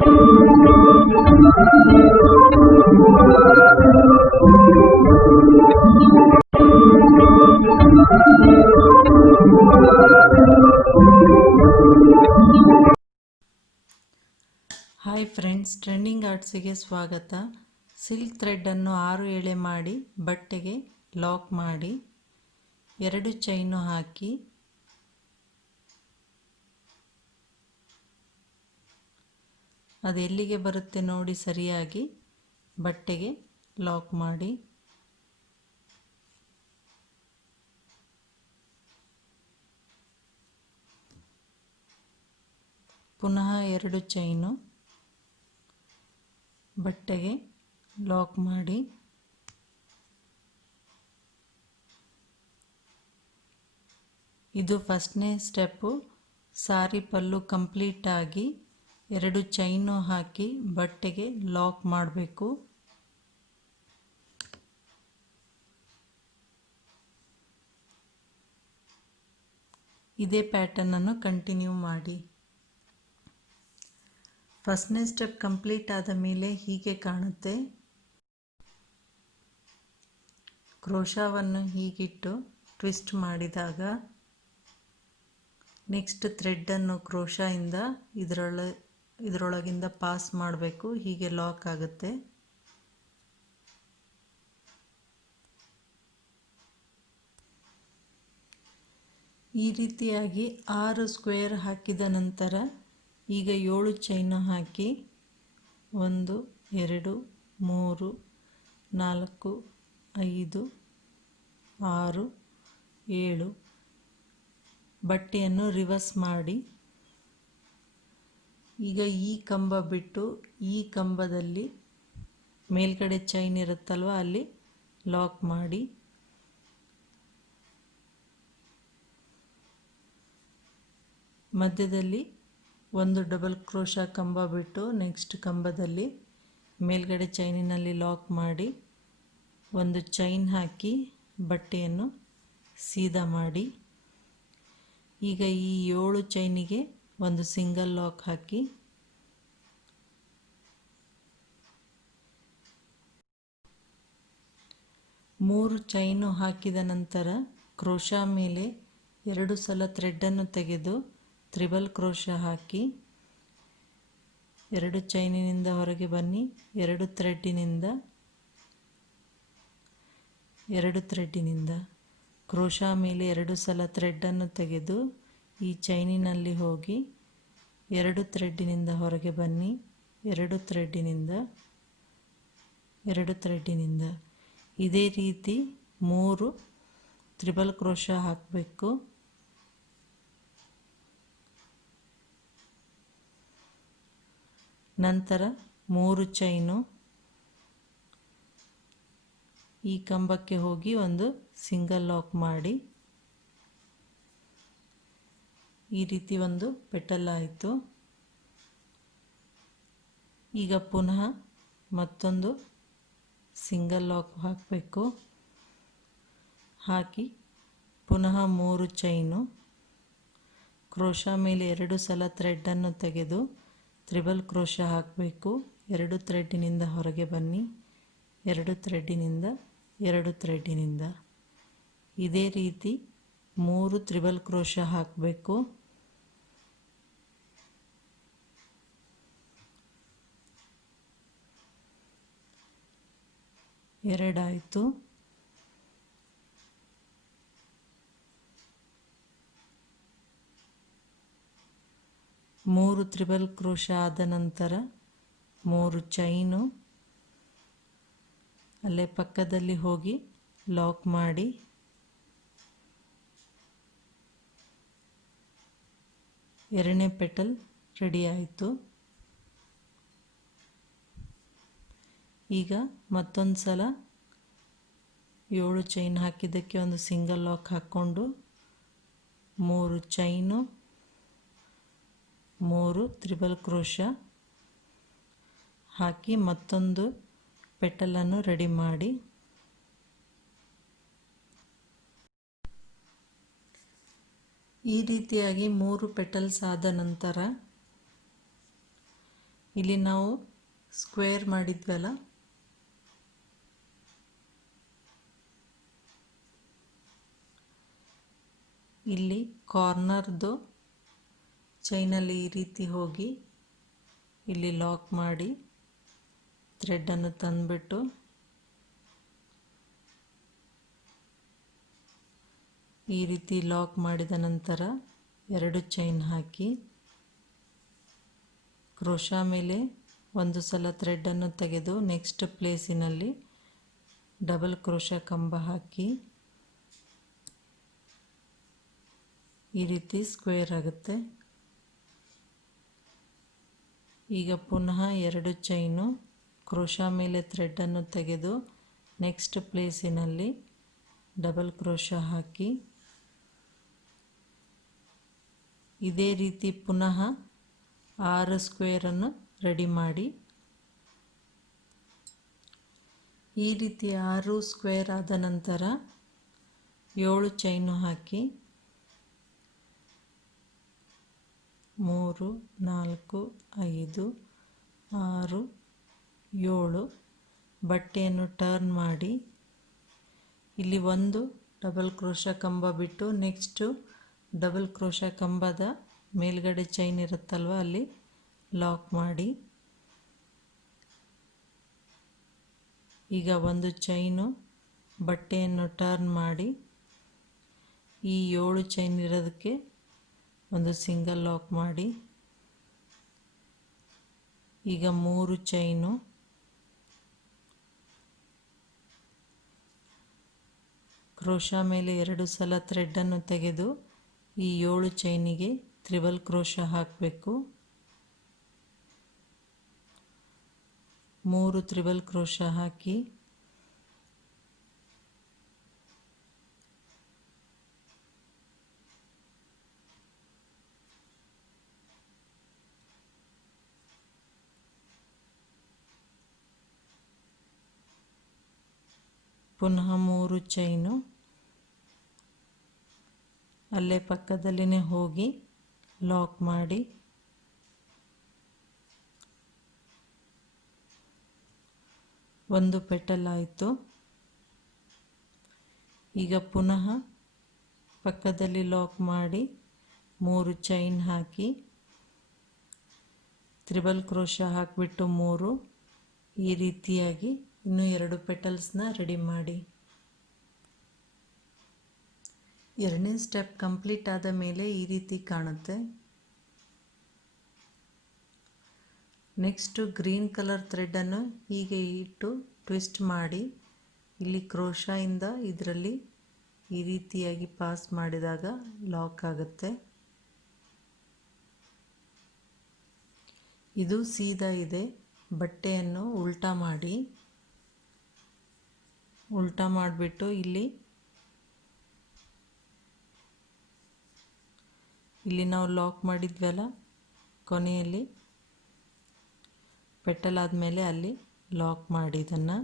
Hi friends, trending ಆರ್ಟ್ಸಿಗೆ ಸ್ವಾಗತ. Silk ಥ್ರೆಡನ್ನು 6 ಎಳೆ ಮಾಡಿ ಬಟ್ಟೆಗೆ ಲಾಕ್ ಮಾಡಿ 2 ಚೈನು ಹಾಕಿ ಅದು ಎಲ್ಲಿಗೆ ಬರುತ್ತೆ ನೋಡಿ ಸರಿಯಾಗಿ ಬಟ್ಟೆಗೆ ಲಾಕ್ ಮಾಡಿ. ಪುನಃ 2 ಚೈನು ಬಟ್ಟೆಗೆ ಲಾಕ್ ಮಾಡಿ. ಇದು ಫಸ್ಟ್ನೇ ಸ್ಟೆಪ್ಪು. ಸಾರಿ ಪಲ್ಲು ಕಂಪ್ಲೀಟ್ ಆಗಿ 2 ಚೈನು ಹಾಕಿ ಬಟ್ಟೆಗೆ ಲಾಕ್ ಮಾಡಬೇಕು. ಇದೇ ಪ್ಯಾಟರ್ನನ್ನು ಕಂಟಿನ್ಯೂ ಮಾಡಿ. ಫಸ್ಟ್ನೇ ಸ್ಟೆಪ್ ಕಂಪ್ಲೀಟ್ ಆದ ಮೇಲೆ ಹೀಗೆ ಕಾಣುತ್ತೆ. ಕ್ರೋಶಾವನ್ನು ಹೀಗಿಟ್ಟು ಟ್ವಿಸ್ಟ್ ಮಾಡಿದಾಗ ನೆಕ್ಸ್ಟ್ ಥ್ರೆಡ್ಡನ್ನು ಕ್ರೋಶಾಯಿಂದ ಇದರೊಳಗಿಂದ ಪಾಸ್ ಮಾಡಬೇಕು. ಹೀಗೆ ಲಾಕ್ ಆಗುತ್ತೆ. ಈ ರೀತಿಯಾಗಿ 6 ಸ್ಕ್ವೇರ್ ಹಾಕಿದ ನಂತರ ಈಗ 7 ಚೈನು ಹಾಕಿ 1 2 3 4 5 6 7 ಬಟ್ಟೆಯನ್ನು ರಿವರ್ಸ್ ಮಾಡಿ. ಈಗ ಈ ಕಂಬ ಬಿಟ್ಟು ಈ ಕಂಬದಲ್ಲಿ ಮೇಲ್ಗಡೆ ಚೈನ್ ಇರುತ್ತಲ್ವ ಅಲ್ಲಿ ಲಾಕ್ ಮಾಡಿ. ಮಧ್ಯದಲ್ಲಿ ಒಂದು ಡಬಲ್ ಕ್ರೋಶಾ ಕಂಬ ಬಿಟ್ಟು ನೆಕ್ಸ್ಟ್ ಕಂಬದಲ್ಲಿ ಮೇಲ್ಗಡೆ ಚೈನಿನಲ್ಲಿ ಲಾಕ್ ಮಾಡಿ ಒಂದು ಚೈನ್ ಹಾಕಿ ಬಟ್ಟೆಯನ್ನು ಸೀದಾ ಮಾಡಿ. ಈಗ ಈ 7 ಚೈನಿಗೆ ಒಂದು ಸಿಂಗಲ್ ಲಾಕ್ ಹಾಕಿ ಮೂರು ಚೈನು ಹಾಕಿದ ನಂತರ ಕ್ರೋಶಾ ಮೇಲೆ 2 ಸಲ ಥ್ರೆಡ್ಡನ್ನು ತೆಗೆದು ತ್ರಿಬಲ್ ಕ್ರೋಶಾ ಹಾಕಿ 2 ಚೈನಿನಿಂದ ಹೊರಗೆ ಬನ್ನಿ. 2 ಥ್ರೆಡ್ಡಿನಿಂದ ಕ್ರೋಶಾ ಮೇಲೆ 2 ಸಲ ಥ್ರೆಡ್ಡನ್ನು ತೆಗೆದು ಈ ಚೈನಿನಲ್ಲಿ ಹೋಗಿ 2 ಥ್ರೆಡ್ಡಿನಿಂದ ಹೊರಗೆ ಬನ್ನಿ. 2 ಥ್ರೆಡ್ಡಿನಿಂದ ಇದೇ ರೀತಿ 3 ತ್ರಿಬಲ್ ಕ್ರೋಶಾ ಹಾಕಬೇಕು. ನಂತರ 3 ಚೈನು ಈ ಕಂಬಕ್ಕೆ ಹೋಗಿ ಒಂದು ಸಿಂಗಲ್ ಲಾಕ್ ಮಾಡಿ. ಈ ರೀತಿ ಒಂದು ಪೆಟಲ್ ಆಯಿತು. ಈಗ ಪುನಃ ಮತ್ತೊಂದು ಸಿಂಗಲ್ ಲಾಕ್ ಹಾಕಬೇಕು. ಹಾಕಿ ಪುನಃ 3 ಚೈನು ಕ್ರೋಶಾ ಮೇಲೆ 2 ಸಲ ಥ್ರೆಡ್ಡನ್ನು ತೆಗೆದು ತ್ರಿಬಲ್ ಕ್ರೋಶಾ ಹಾಕಬೇಕು. 2 ಥ್ರೆಡ್ಡಿನಿಂದ ಹೊರಗೆ ಬನ್ನಿ. 2 ಥ್ರೆಡ್ಡಿನಿಂದ ಇದೇ ರೀತಿ 3 ತ್ರಿಬಲ್ ಕ್ರೋಶಾ ಹಾಕಬೇಕು. 2 ಆಯಿತು. ಮೂರು ತ್ರಿಬಲ್ ಕ್ರೋಶಾ ಆದ ನಂತರ 3 ಚೈನು ಅಲ್ಲೇ ಪಕ್ಕದಲ್ಲಿ ಹೋಗಿ ಲಾಕ್ ಮಾಡಿ. ಎರಡನೇ ಪೆಟಲ್ ರೆಡಿ ಆಯಿತು. ಈಗ ಮತ್ತೊಂದು ಸಲ 7 ಚೈನ್ ಹಾಕಿದ್ದಕ್ಕೆ ಒಂದು ಸಿಂಗಲ್ ಲಾಕ್ ಹಾಕ್ಕೊಂಡು 3 ಚೈನು 3 ತ್ರಿಬಲ್ ಕ್ರೋಶಾ ಹಾಕಿ ಮತ್ತೊಂದು ಪೆಟಲನ್ನು ರೆಡಿ ಮಾಡಿ. ಈ ರೀತಿಯಾಗಿ 3 ಪೆಟಲ್ಸ್ ಆದ ನಂತರ ಇಲ್ಲಿ ನಾವು ಸ್ಕ್ವೇರ್ ಮಾಡಿದ್ವಲ್ಲ, ಇಲ್ಲಿ ಕಾರ್ನರ್ದು ಚೈನಲ್ಲಿ ಈ ರೀತಿ ಹೋಗಿ ಇಲ್ಲಿ ಲಾಕ್ ಮಾಡಿ ಥ್ರೆಡನ್ನು ತಂದುಬಿಟ್ಟು ಈ ರೀತಿ ಲಾಕ್ ಮಾಡಿದ ನಂತರ 2 ಚೈನ್ ಹಾಕಿ ಕ್ರೋಶಾ ಮೇಲೆ ಒಂದು ಸಲ ಥ್ರೆಡನ್ನು ತೆಗೆದು ನೆಕ್ಸ್ಟ್ ಪ್ಲೇಸಿನಲ್ಲಿ ಡಬಲ್ ಕ್ರೋಶಾ ಕಂಬ ಹಾಕಿ ಈ ರೀತಿ ಸ್ಕ್ವೇರ್ ಆಗುತ್ತೆ. ಈಗ ಪುನಃ 2 ಚೈನು ಕ್ರೋಶಾ ಮೇಲೆ ಥ್ರೆಡನ್ನು ತೆಗೆದು ನೆಕ್ಸ್ಟ್ ಪ್ಲೇಸಿನಲ್ಲಿ ಡಬಲ್ ಕ್ರೋಶಾ ಹಾಕಿ ಇದೇ ರೀತಿ ಪುನಃ 6 ಸ್ಕ್ವೇರನ್ನು ರೆಡಿ ಮಾಡಿ. ಈ ರೀತಿ 6 ಸ್ಕ್ವೇರ್ ಆದ ನಂತರ 7 ಚೈನು ಹಾಕಿ 3 4 5 6 7 ಬಟ್ಟೆಯನ್ನು ಟರ್ನ್ ಮಾಡಿ ಇಲ್ಲಿ ಒಂದು ಡಬಲ್ ಕ್ರೋಶಾ ಕಂಬ ಬಿಟ್ಟು ನೆಕ್ಸ್ಟು ಡಬಲ್ ಕ್ರೋಶಾ ಕಂಬದ ಮೇಲ್ಗಡೆ ಚೈನ್ ಇರುತ್ತಲ್ವ ಅಲ್ಲಿ ಲಾಕ್ ಮಾಡಿ. ಈಗ ಒಂದು ಚೈನು ಬಟ್ಟೆಯನ್ನು ಟರ್ನ್ ಮಾಡಿ ಈ 7 ಚೈನ್ ಇರೋದಕ್ಕೆ ಒಂದು ಸಿಂಗಲ್ ಲಾಕ್ ಮಾಡಿ. ಈಗ 3 ಚೈನು ಕ್ರೋಶಾ ಮೇಲೆ 2 ಸಲ ಥ್ರೆಡನ್ನು ತೆಗೆದು ಈ 7 ಚೈನಿಗೆ ತ್ರಿಬಲ್ ಕ್ರೋಶಾ ಹಾಕಬೇಕು. 3 ತ್ರಿಬಲ್ ಕ್ರೋಶಾ ಹಾಕಿ ಪುನಃ 3 ಚೈನು ಅಲ್ಲೇ ಪಕ್ಕದಲ್ಲಿನೇ ಹೋಗಿ ಲಾಕ್ ಮಾಡಿ ಒಂದು ಪೆಟಲ್ ಆಯಿತು. ಈಗ ಪುನಃ ಪಕ್ಕದಲ್ಲಿ ಲಾಕ್ ಮಾಡಿ 3 ಚೈನ್ ಹಾಕಿ ತ್ರಿಬಲ್ ಕ್ರೋಶಾ ಹಾಕಿಬಿಟ್ಟು 3 ಈ ರೀತಿಯಾಗಿ ಇನ್ನೂ 2 ಪೆಟಲ್ಸ್ನ ರೆಡಿ ಮಾಡಿ. 2ನೇ ಸ್ಟೆಪ್ ಕಂಪ್ಲೀಟ್ ಆದ ಮೇಲೆ ಈ ರೀತಿ ಕಾಣುತ್ತೆ. ನೆಕ್ಸ್ಟು ಗ್ರೀನ್ ಕಲರ್ ಥ್ರೆಡನ್ನು ಹೀಗೆ ಇಟ್ಟು ಟ್ವಿಸ್ಟ್ ಮಾಡಿ ಇಲ್ಲಿ ಕ್ರೋಶಾಯಿಂದ ಇದರಲ್ಲಿ ಈ ರೀತಿಯಾಗಿ ಪಾಸ್ ಮಾಡಿದಾಗ ಲಾಕ್ ಆಗುತ್ತೆ. ಇದು ಸೀದಾ ಇದೆ. ಬಟ್ಟೆಯನ್ನು ಉಲ್ಟಾ ಮಾಡಿ ಮಾಡಿಬಿಟ್ಟು ಇಲ್ಲಿ ನಾವು ಲಾಕ್ ಮಾಡಿದ್ವಲ್ಲ ಕೊನೆಯಲ್ಲಿ ಪೆಟಲ್ ಆದಮೇಲೆ ಅಲ್ಲಿ ಲಾಕ್ ಮಾಡಿ ಇದನ್ನು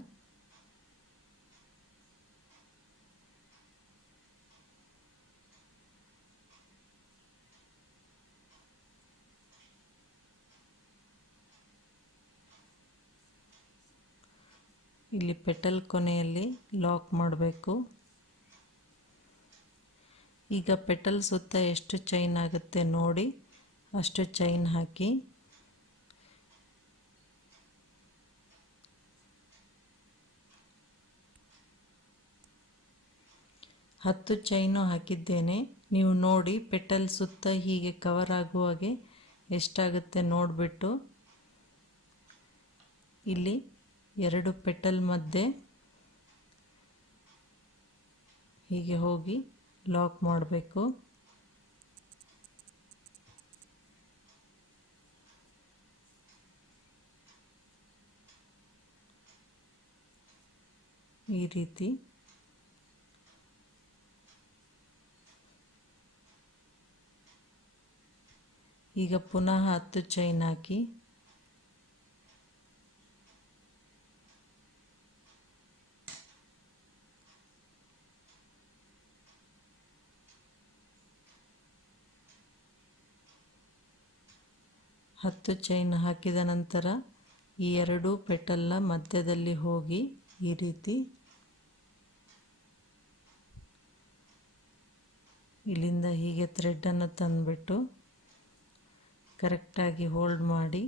ಇಲ್ಲಿ ಪೆಟಲ್ ಕೊನೆಯಲ್ಲಿ ಲಾಕ್ ಮಾಡಬೇಕು. ಈಗ ಪೆಟಲ್ ಸುತ್ತ ಎಷ್ಟು ಚೈನ್ ಆಗುತ್ತೆ ನೋಡಿ ಅಷ್ಟು ಚೈನ್ ಹಾಕಿ ಹತ್ತು ಚೈನು ಹಾಕಿದ್ದೇನೆ. ನೀವು ನೋಡಿ ಪೆಟಲ್ ಸುತ್ತ ಹೀಗೆ ಕವರ್ ಆಗುವಾಗೆ ಎಷ್ಟಾಗುತ್ತೆ ನೋಡಿಬಿಟ್ಟು ಇಲ್ಲಿ 2 ಪೆಟಲ್ ಮಧ್ಯೆ ಹೀಗೆ ಹೋಗಿ ಲಾಕ್ ಮಾಡಬೇಕು. ಈ ರೀತಿ ಈಗ ಪುನಃ 10 ಚೈನ್ ಹಾಕಿ 10 ಚೈನ್ ಹಾಕಿದ ನಂತರ ಈ ಎರಡು ಪೆಟಲ್ನ ಮಧ್ಯದಲ್ಲಿ ಹೋಗಿ ಈ ರೀತಿ ಇಲ್ಲಿಂದ ಹೀಗೆ ಥ್ರೆಡನ್ನು ತಂದುಬಿಟ್ಟು ಕರೆಕ್ಟಾಗಿ ಹೋಲ್ಡ್ ಮಾಡಿ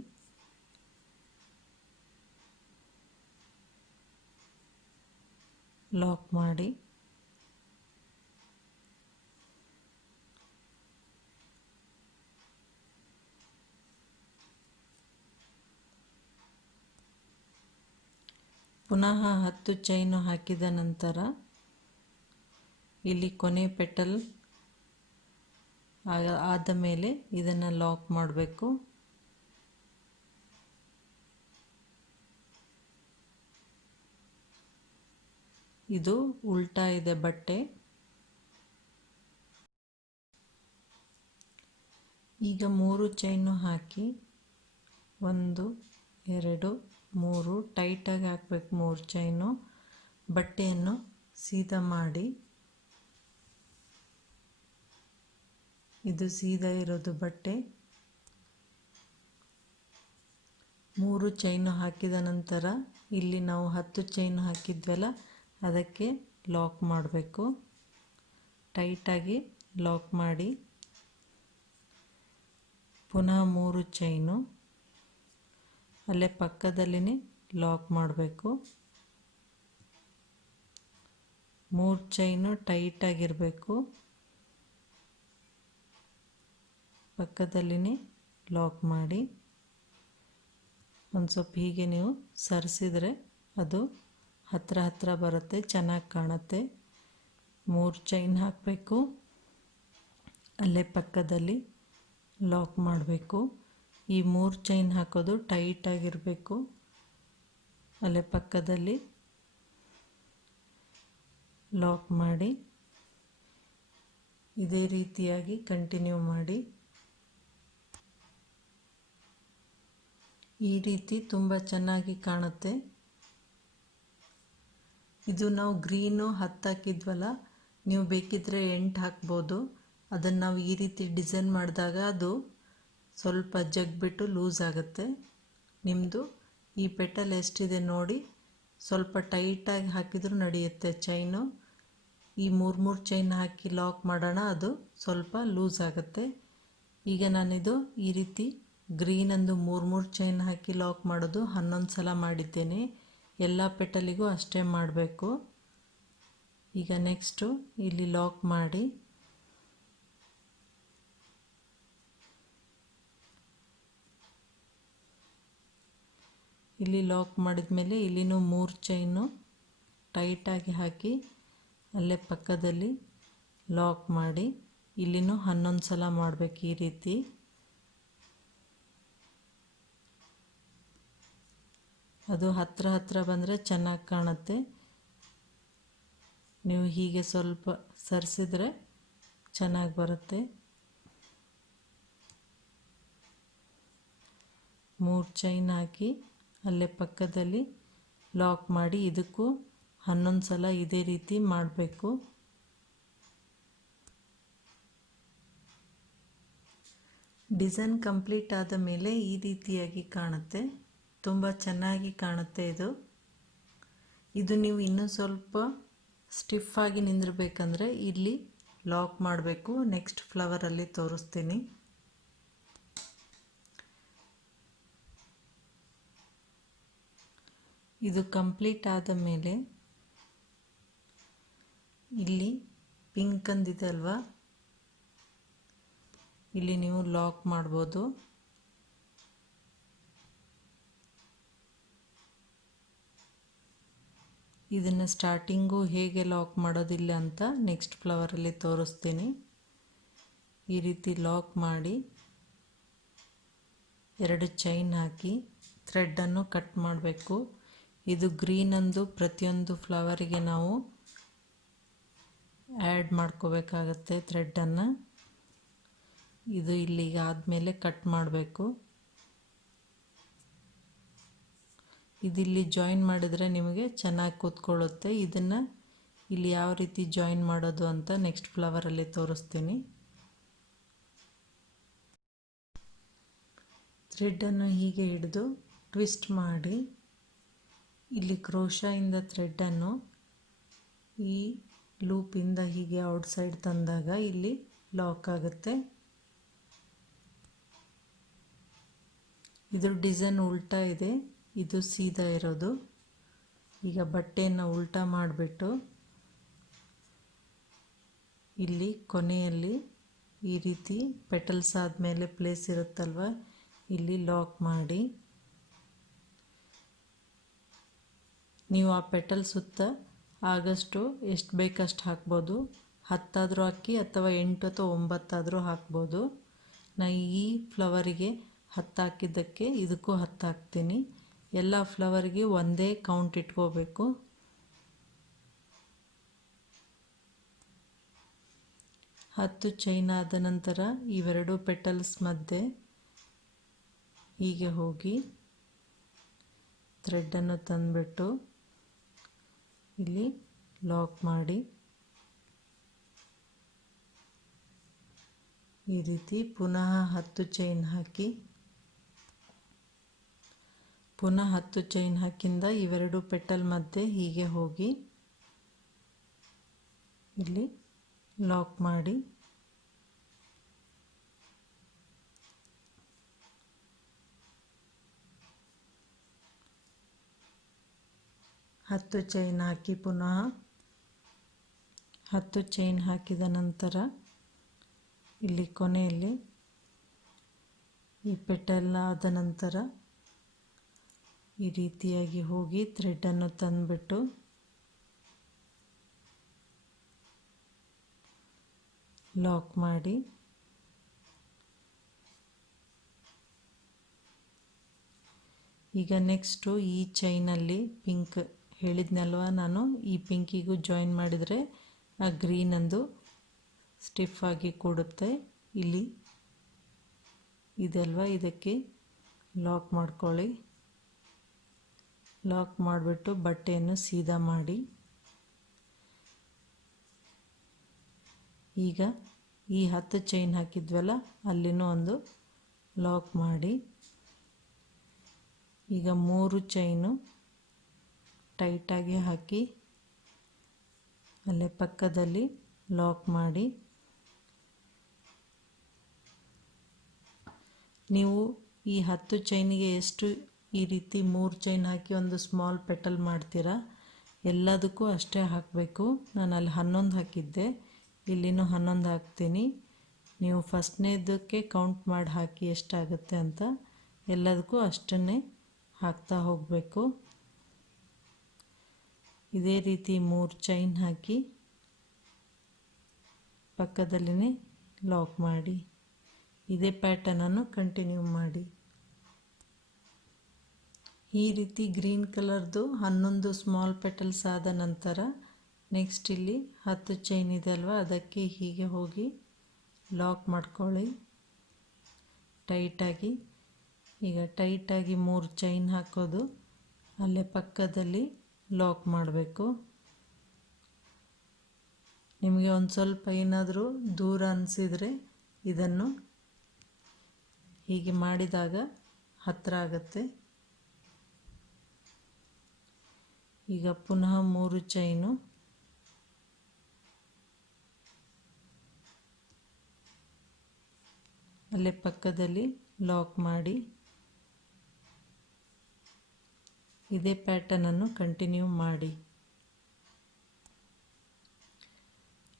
ಲಾಕ್ ಮಾಡಿ ಪುನಃ 10 ಚೈನು ಹಾಕಿದ ನಂತರ ಇಲ್ಲಿ ಕೊನೆ ಪೆಟಲ್ ಆದ ಮೇಲೆ ಇದನ್ನು ಲಾಕ್ ಮಾಡಬೇಕು. ಇದು ಉಲ್ಟಾ ಇದೆ ಬಟ್ಟೆ. ಈಗ 3 ಚೈನು ಹಾಕಿ 1 2 3 ಟೈಟಾಗಿ ಹಾಕಬೇಕು. 3 ಚೈನು ಬಟ್ಟೆಯನ್ನು ಸೀದಾ ಮಾಡಿ, ಇದು ಸೀದಾ ಇರೋದು ಬಟ್ಟೆ. 3 ಚೈನು ಹಾಕಿದ ನಂತರ ಇಲ್ಲಿ ನಾವು 10 ಚೈನು ಹಾಕಿದ್ವಲ್ಲ ಅದಕ್ಕೆ ಲಾಕ್ ಮಾಡಬೇಕು. ಟೈಟಾಗಿ ಲಾಕ್ ಮಾಡಿ ಪುನಃ 3 ಚೈನು ಅಲ್ಲೇ ಪಕ್ಕದಲ್ಲಿನೇ ಲಾಕ್ ಮಾಡಬೇಕು. 3 ಚೈನು ಟೈಟಾಗಿರಬೇಕು, ಪಕ್ಕದಲ್ಲಿನೇ ಲಾಕ್ ಮಾಡಿ ಒಂದು ಸ್ವಲ್ಪ ಹೀಗೆ ನೀವು ಸರಿಸಿದರೆ ಅದು ಹತ್ರ ಬರುತ್ತೆ, ಚೆನ್ನಾಗಿ ಕಾಣುತ್ತೆ. 3 ಚೈನ್ ಹಾಕಬೇಕು, ಅಲ್ಲೇ ಪಕ್ಕದಲ್ಲಿ ಲಾಕ್ ಮಾಡಬೇಕು. ಈ 3 ಚೈನ್ ಹಾಕೋದು ಟೈಟಾಗಿರಬೇಕು, ಅಲ್ಲೇ ಪಕ್ಕದಲ್ಲಿ ಲಾಕ್ ಮಾಡಿ ಇದೇ ರೀತಿಯಾಗಿ ಕಂಟಿನ್ಯೂ ಮಾಡಿ. ಈ ರೀತಿ ತುಂಬ ಚೆನ್ನಾಗಿ ಕಾಣುತ್ತೆ. ಇದು ನಾವು ಗ್ರೀನು 10 ಹಾಕಿದ್ವಲ್ಲ, ನೀವು ಬೇಕಿದ್ದರೆ 8 ಹಾಕ್ಬೋದು. ಅದನ್ನು ನಾವು ಈ ರೀತಿ ಡಿಸೈನ್ ಮಾಡಿದಾಗ ಅದು ಸ್ವಲ್ಪ ಜಗ್ಬಿಟ್ಟು ಲೂಸ್ ಆಗುತ್ತೆ. ನಿಮ್ಮದು ಈ ಪೆಟಲ್ ಎಷ್ಟಿದೆ ನೋಡಿ, ಸ್ವಲ್ಪ ಟೈಟಾಗಿ ಹಾಕಿದರೂ ನಡೆಯುತ್ತೆ ಚೈನು. ಈ 3 ಚೈನ್ ಹಾಕಿ ಲಾಕ್ ಮಾಡೋಣ, ಅದು ಸ್ವಲ್ಪ ಲೂಸ್ ಆಗುತ್ತೆ. ಈಗ ನಾನಿದು ಈ ರೀತಿ ಗ್ರೀನಂದು 3 ಚೈನ್ ಹಾಕಿ ಲಾಕ್ ಮಾಡೋದು 11 ಸಲ ಮಾಡಿದ್ದೇನೆ. ಎಲ್ಲ ಪೆಟಲಿಗೂ ಅಷ್ಟೇ ಮಾಡಬೇಕು. ಈಗ ನೆಕ್ಸ್ಟು ಇಲ್ಲಿ ಲಾಕ್ ಮಾಡಿ ಇಲ್ಲಿ ಲಾಕ್ ಮಾಡಿದ ಮೇಲೆ ಇಲ್ಲಿನೂ 3 ಚೈನು ಟೈಟಾಗಿ ಹಾಕಿ ಅಲ್ಲೇ ಪಕ್ಕದಲ್ಲಿ ಲಾಕ್ ಮಾಡಿ ಇಲ್ಲಿನೂ 11 ಸಲ ಮಾಡಬೇಕು. ಈ ರೀತಿ ಅದು ಹತ್ರ ಬಂದರೆ ಚೆನ್ನಾಗಿ ಕಾಣುತ್ತೆ. ನೀವು ಹೀಗೆ ಸ್ವಲ್ಪ ಸರಿಸಿದ್ರೆ ಚೆನ್ನಾಗಿ ಬರುತ್ತೆ. 3 ಚೈನ್ ಹಾಕಿ ಅಲ್ಲೇ ಪಕ್ಕದಲ್ಲಿ ಲಾಕ್ ಮಾಡಿ ಇದಕ್ಕೂ 11 ಸಲ ಇದೇ ರೀತಿ ಮಾಡಬೇಕು. ಡಿಸೈನ್ ಕಂಪ್ಲೀಟ್ ಆದ ಮೇಲೆ ಈ ರೀತಿಯಾಗಿ ಕಾಣುತ್ತೆ, ತುಂಬ ಚೆನ್ನಾಗಿ ಕಾಣುತ್ತೆ. ಇದು ನೀವು ಇನ್ನೂ ಸ್ವಲ್ಪ ಸ್ಟಿಫ್ ಆಗಿ ನಿಂದಿರಬೇಕಂದ್ರೆ ಇಲ್ಲಿ ಲಾಕ್ ಮಾಡಬೇಕು. ನೆಕ್ಸ್ಟ್ ಫ್ಲವರಲ್ಲಿ ತೋರಿಸ್ತೀನಿ. ಇದು ಕಂಪ್ಲೀಟ್ ಆದ ಮೇಲೆ ಇಲ್ಲಿ ಪಿಂಕ್ ಅಂದಿದೆ ಅಲ್ವಾ, ಇಲ್ಲಿ ನೀವು ಲಾಕ್ ಮಾಡ್ಬೋದು. ಇದನ್ನು ಸ್ಟಾರ್ಟಿಂಗು ಹೇಗೆ ಲಾಕ್ ಮಾಡೋದಿಲ್ಲ ಅಂತ ನೆಕ್ಸ್ಟ್ ಫ್ಲವರಲ್ಲಿ ತೋರಿಸ್ತೀನಿ. ಈ ರೀತಿ ಲಾಕ್ ಮಾಡಿ 2 ಚೈನ್ ಹಾಕಿ ಥ್ರೆಡ್ಡನ್ನು ಕಟ್ ಮಾಡಬೇಕು. ಇದು ಗ್ರೀನಂದು ಪ್ರತಿಯೊಂದು ಫ್ಲವರಿಗೆ ನಾವು ಆ್ಯಡ್ ಮಾಡ್ಕೋಬೇಕಾಗತ್ತೆ ಥ್ರೆಡ್ಡನ್ನು. ಇದು ಇಲ್ಲಿಗೆ ಆದಮೇಲೆ ಕಟ್ ಮಾಡಬೇಕು. ಇದಿಲ್ಲಿ ಜಾಯಿನ್ ಮಾಡಿದರೆ ನಿಮಗೆ ಚೆನ್ನಾಗಿ ಕೂತ್ಕೊಳ್ಳುತ್ತೆ. ಇದನ್ನು ಇಲ್ಲಿ ಯಾವ ರೀತಿ ಜಾಯಿನ್ ಮಾಡೋದು ಅಂತ ನೆಕ್ಸ್ಟ್ ಫ್ಲವರಲ್ಲಿ ತೋರಿಸ್ತೀನಿ. ಥ್ರೆಡ್ಡನ್ನು ಹೀಗೆ ಹಿಡಿದು ಟ್ವಿಸ್ಟ್ ಮಾಡಿ ಇಲ್ಲಿ ಕ್ರೋಶಾಯಿಂದ ಥ್ರೆಡ್ಡನ್ನು ಈ ಲೂಪಿಂದ ಹೀಗೆ ಔಟ್ಸೈಡ್ ತಂದಾಗ ಇಲ್ಲಿ ಲಾಕ್ ಆಗುತ್ತೆ. ಇದು ಡಿಸೈನ್ ಉಲ್ಟಾ ಇದೆ, ಇದು ಸೀದಾ ಇರೋದು. ಈಗ ಬಟ್ಟೆಯನ್ನು ಉಲ್ಟಾ ಮಾಡಿಬಿಟ್ಟು ಇಲ್ಲಿ ಕೊನೆಯಲ್ಲಿ ಈ ರೀತಿ ಪೆಟಲ್ಸ್ ಆದಮೇಲೆ ಪ್ಲೇಸ್ ಇರುತ್ತಲ್ವ, ಇಲ್ಲಿ ಲಾಕ್ ಮಾಡಿ ನೀವು ಆ ಪೆಟಲ್ ಸುತ್ತ ಆಗಷ್ಟು ಎಷ್ಟು ಬೇಕಷ್ಟು ಹಾಕ್ಬೋದು. 10 ಆದರೂ ಹಾಕಿ ಅಥವಾ 8 ಅಥವಾ 9 ಆದರೂ ಹಾಕ್ಬೋದು. ನಾನು ಈ ಫ್ಲವರಿಗೆ 10 ಹಾಕಿದ್ದಕ್ಕೆ ಇದಕ್ಕೂ 10 ಹಾಕ್ತೀನಿ. ಎಲ್ಲ ಫ್ಲವರ್ಗೆ ಒಂದೇ ಕೌಂಟ್ ಇಟ್ಕೋಬೇಕು. ಹತ್ತು ಚೈನ್ ಆದ ನಂತರ ಇವೆರಡು ಪೆಟಲ್ಸ್ ಮಧ್ಯೆ ಹೀಗೆ ಹೋಗಿ ಥ್ರೆಡ್ಡನ್ನು ತಂದುಬಿಟ್ಟು ಇಲ್ಲಿ ಲಾಕ್ ಮಾಡಿ ಈ ರೀತಿ ಪುನಃ 10 ಚೈನ್ ಹಾಕಿ ಪುನಃ 10 ಚೈನ್ ಹಾಕಿಂದ ಇವೆರಡು ಪೆಟಲ್ ಮಧ್ಯೆ ಹೀಗೆ ಹೋಗಿ ಇಲ್ಲಿ ಲಾಕ್ ಮಾಡಿ ಹತ್ತು ಚೈನ್ ಹಾಕಿ ಪುನಃ 10 ಚೈನ್ ಹಾಕಿದ ನಂತರ ಇಲ್ಲಿ ಕೊನೆಯಲ್ಲಿ ಈ ಪೆಟಲ್ ಆದ ನಂತರ ಈ ರೀತಿಯಾಗಿ ಹೋಗಿ ಥ್ರೆಡ್ಡನ್ನು ತಂದುಬಿಟ್ಟು ಲಾಕ್ ಮಾಡಿ ಈಗ ನೆಕ್ಸ್ಟು ಈ ಚೈನಲ್ಲಿ ಪಿಂಕ್ ಹೇಳಿದ್ನಲ್ವ ನಾನು, ಈ ಪಿಂಕಿಗೂ ಜಾಯಿನ್ ಮಾಡಿದರೆ ಆ ಗ್ರೀನಂದು ಸ್ಟಿಫ್ ಆಗಿ ಕೂಡುತ್ತೆ. ಇಲ್ಲಿ ಇದಲ್ವ, ಇದಕ್ಕೆ ಲಾಕ್ ಮಾಡ್ಕೊಳ್ಳಿ. ಲಾಕ್ ಮಾಡಿಬಿಟ್ಟು ಬಟ್ಟೆಯನ್ನು ಸೀದಾ ಮಾಡಿ ಈಗ ಈ 10 ಚೈನ್ ಹಾಕಿದ್ವಲ್ಲ ಅಲ್ಲಿನೂ ಒಂದು ಲಾಕ್ ಮಾಡಿ ಈಗ 3 ಚೈನು ಟೈಟಾಗಿ ಹಾಕಿ ಅಲ್ಲೇ ಪಕ್ಕದಲ್ಲಿ ಲಾಕ್ ಮಾಡಿ ನೀವು ಈ 10 ಚೈನಿಗೆ ಎಷ್ಟು ಈ ರೀತಿ 3 ಚೈನ್ ಹಾಕಿ ಒಂದು ಸ್ಮಾಲ್ ಪೆಟಲ್ ಮಾಡ್ತೀರಾ, ಎಲ್ಲದಕ್ಕೂ ಅಷ್ಟೇ ಹಾಕಬೇಕು. ನಾನು ಅಲ್ಲಿ 11 ಹಾಕಿದ್ದೆ, ಇಲ್ಲಿನೂ 11 ಹಾಕ್ತೀನಿ. ನೀವು ಫಸ್ಟ್ನೇದಕ್ಕೆ ಕೌಂಟ್ ಮಾಡಿ ಹಾಕಿ ಎಷ್ಟಾಗುತ್ತೆ ಅಂತ, ಎಲ್ಲದಕ್ಕೂ ಅಷ್ಟನ್ನೇ ಹಾಕ್ತಾ ಹೋಗಬೇಕು. ಇದೇ ರೀತಿ 3 ಚೈನ್ ಹಾಕಿ ಪಕ್ಕದಲ್ಲಿನೇ ಲಾಕ್ ಮಾಡಿ ಇದೇ ಪ್ಯಾಟರ್ನನ್ನು ಕಂಟಿನ್ಯೂ ಮಾಡಿ. ಈ ರೀತಿ ಗ್ರೀನ್ ಕಲರ್ದು 11 ಸ್ಮಾಲ್ ಪೆಟಲ್ಸ್ ಆದ ನಂತರ ನೆಕ್ಸ್ಟ್ ಇಲ್ಲಿ 10 ಚೈನ್ ಇದೆ ಅಲ್ವಾ, ಅದಕ್ಕೆ ಹೀಗೆ ಹೋಗಿ ಲಾಕ್ ಮಾಡ್ಕೊಳ್ಳಿ ಟೈಟಾಗಿ. ಈಗ ಟೈಟಾಗಿ 3 ಚೈನ್ ಹಾಕೋದು, ಅಲ್ಲೇ ಪಕ್ಕದಲ್ಲಿ ಲಾಕ್ ಮಾಡಬೇಕು. ನಿಮಗೆ ಒಂದು ಸ್ವಲ್ಪ ಏನಾದರೂ ದೂರ ಅನಿಸಿದರೆ ಇದನ್ನು ಹೀಗೆ ಮಾಡಿದಾಗ ಹತ್ತಿರ ಆಗುತ್ತೆ. ಈಗ ಪುನಃ 3 ಚೈನು ಅಲ್ಲೇ ಪಕ್ಕದಲ್ಲಿ ಲಾಕ್ ಮಾಡಿ ಇದೇ ಪ್ಯಾಟರ್ನನ್ನು ಕಂಟಿನ್ಯೂ ಮಾಡಿ.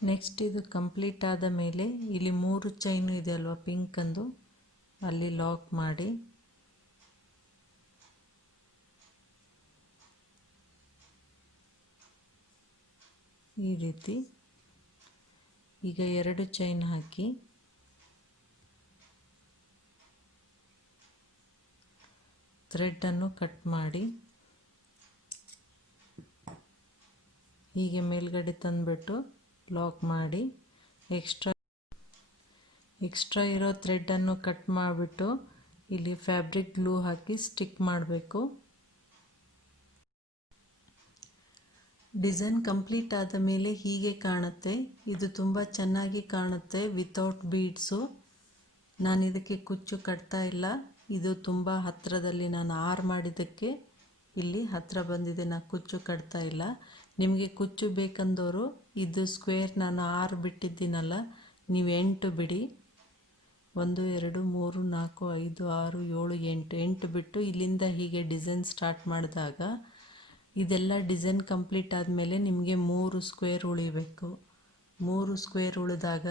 ನೆಕ್ಸ್ಟ್ ಇದು ಕಂಪ್ಲೀಟ್ ಆದ ಮೇಲೆ ಇಲ್ಲಿ 3 ಚೈನು ಇದೆ ಅಲ್ವಾ ಪಿಂಕಂದು, ಅಲ್ಲಿ ಲಾಕ್ ಮಾಡಿ ಈ ರೀತಿ ಈಗ 2 ಚೈನ್ ಹಾಕಿ ಥ್ರೆಡ್ಡನ್ನು ಕಟ್ ಮಾಡಿ ಹೀಗೆ ಮೇಲ್ಗಡೆ ತಂದುಬಿಟ್ಟು ಲಾಕ್ ಮಾಡಿ ಎಕ್ಸ್ಟ್ರಾ ಇರೋ ಥ್ರೆಡ್ಡನ್ನು ಕಟ್ ಮಾಡಿಬಿಟ್ಟು ಇಲ್ಲಿ ಫ್ಯಾಬ್ರಿಕ್ ಗ್ಲೂ ಹಾಕಿ ಸ್ಟಿಕ್ ಮಾಡಬೇಕು. ಡಿಸೈನ್ ಕಂಪ್ಲೀಟ್ ಆದ ಮೇಲೆ ಹೀಗೆ ಕಾಣುತ್ತೆ. ಇದು ತುಂಬ ಚೆನ್ನಾಗಿ ಕಾಣುತ್ತೆ ವಿತೌಟ್ ಬೀಡ್ಸು. ನಾನು ಇದಕ್ಕೆ ಕುಚ್ಚು ಕಟ್ತಾ ಇಲ್ಲ, ಇದು ತುಂಬ ಹತ್ತಿರದಲ್ಲಿ ನಾನು ಆರು ಮಾಡಿದ್ದಕ್ಕೆ ಇಲ್ಲಿ ಹತ್ತಿರ ಬಂದಿದೆ, ನಾನು ಕುಚ್ಚು ಕಟ್ತಾ ಇಲ್ಲ. ನಿಮಗೆ ಕುಚ್ಚು ಬೇಕಂದವರು ಇದು ಸ್ಕ್ವೇರ್ ನಾನು 6 ಬಿಟ್ಟಿದ್ದೀನಲ್ಲ, ನೀವು 8 ಬಿಡಿ. 1 2 3 4 5 6 7 8 ಬಿಟ್ಟು ಇಲ್ಲಿಂದ ಹೀಗೆ ಡಿಸೈನ್ ಸ್ಟಾರ್ಟ್ ಮಾಡಿದಾಗ ಇದೆಲ್ಲ ಡಿಸೈನ್ ಕಂಪ್ಲೀಟ್ ಆದಮೇಲೆ ನಿಮಗೆ 3 ಸ್ಕ್ವೇರ್ ಉಳಿಬೇಕು. 3 ಸ್ಕ್ವೇರ್ ಉಳಿದಾಗ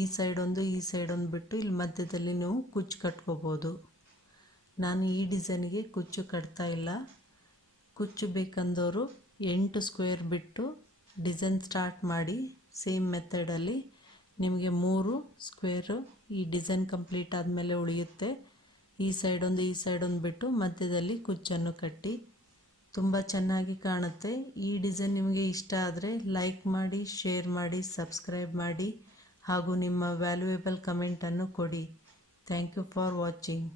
ಈ ಸೈಡ್ ಒಂದು ಈ ಸೈಡ್ ಒಂದು ಬಿಟ್ಟು ಇಲ್ಲಿ ಮಧ್ಯದಲ್ಲಿ ನೀವು ಕುಚ್ಚು ಕಟ್ಕೋಬೋದು. ನಾನು ಈ ಡಿಸೈನ್ಗೆ ಕುಚ್ಚು ಕಟ್ತಾ ಇಲ್ಲ. ಕುಚ್ಚು ಬೇಕಂದವರು 8 ಸ್ಕ್ವೇರ್ ಬಿಟ್ಟು ಡಿಸೈನ್ ಸ್ಟಾರ್ಟ್ ಮಾಡಿ ಸೇಮ್ ಮೆಥಡಲ್ಲಿ ನಿಮಗೆ 3 ಸ್ಕ್ವೇರು ಈ ಡಿಸೈನ್ ಕಂಪ್ಲೀಟ್ ಆದಮೇಲೆ ಉಳಿಯುತ್ತೆ. ಈ ಸೈಡ್ ಒಂದು ಈ ಸೈಡ್ ಒಂದು ಬಿಟ್ಟು ಮಧ್ಯದಲ್ಲಿ ಕುಚ್ಚನ್ನು ಕಟ್ಟಿ ತುಂಬ ಚೆನ್ನಾಗಿ ಕಾಣುತ್ತೆ. ಈ ಡಿಸೈನ್ ನಿಮಗೆ ಇಷ್ಟ ಆದರೆ ಲೈಕ್ ಮಾಡಿ, ಶೇರ್ ಮಾಡಿ, ಸಬ್ಸ್ಕ್ರೈಬ್ ಮಾಡಿ ಹಾಗೂ ನಿಮ್ಮ ವ್ಯಾಲ್ಯೂಯೇಬಲ್ ಕಮೆಂಟನ್ನು ಕೊಡಿ. Thank you for watching.